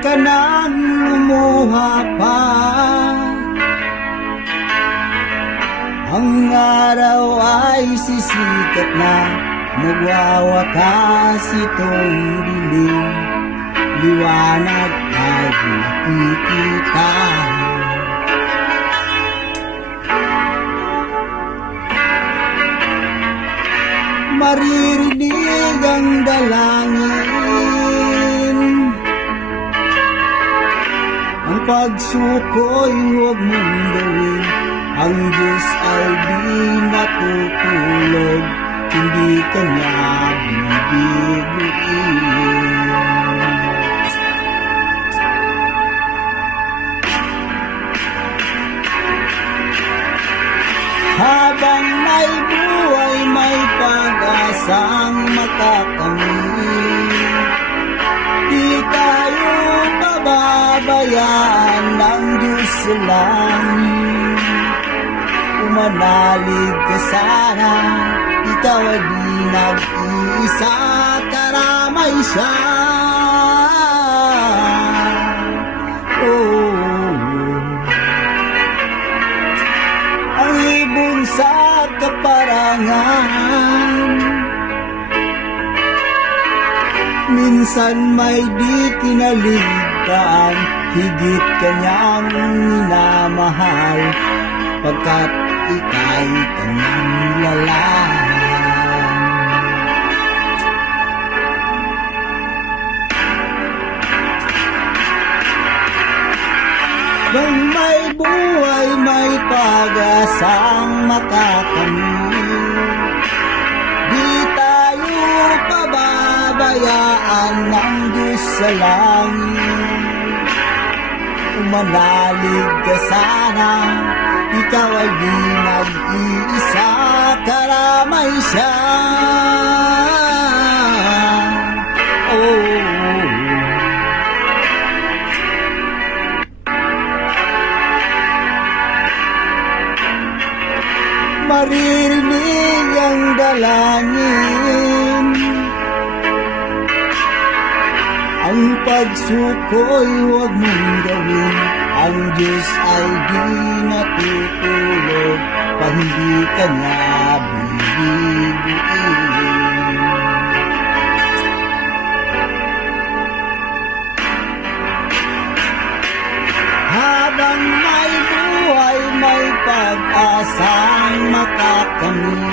ka nang lumuha pa. Ang araw ay sisikat na, magwawakas itong dilim. Liwanag ay nakikita. Maririnig ang dalangin, ang pagsuko'y huwag mong gawin. Ang Diyos ay di natutulog, hindi ka niya bibiguin. Habang may buhay, may pag-asang makakamit. Di tayo pababayaan ng Diyos sa langit. Umanalig ka sana, ikaw ay di nag-iisa, karamay siya. Ang ibon sa kaparangan, minsan may di kinaligtaan, higit kanyang minamahal, pagkat ika'y kanyang lalang. Bang may buhay, may pag-asang makakamit. Di tayo pababayaan ng Diyos sa langit. Umanalig ka sana, ikaw ay di nag-iisa, karamay siya. Maririnig ang dalangin, ang pagsuko'y huwag mong gawin. Ang Diyos ay di natutulog, pag hindi ka niya bibiguin. Habang may buhay, may pag-asang makakamit.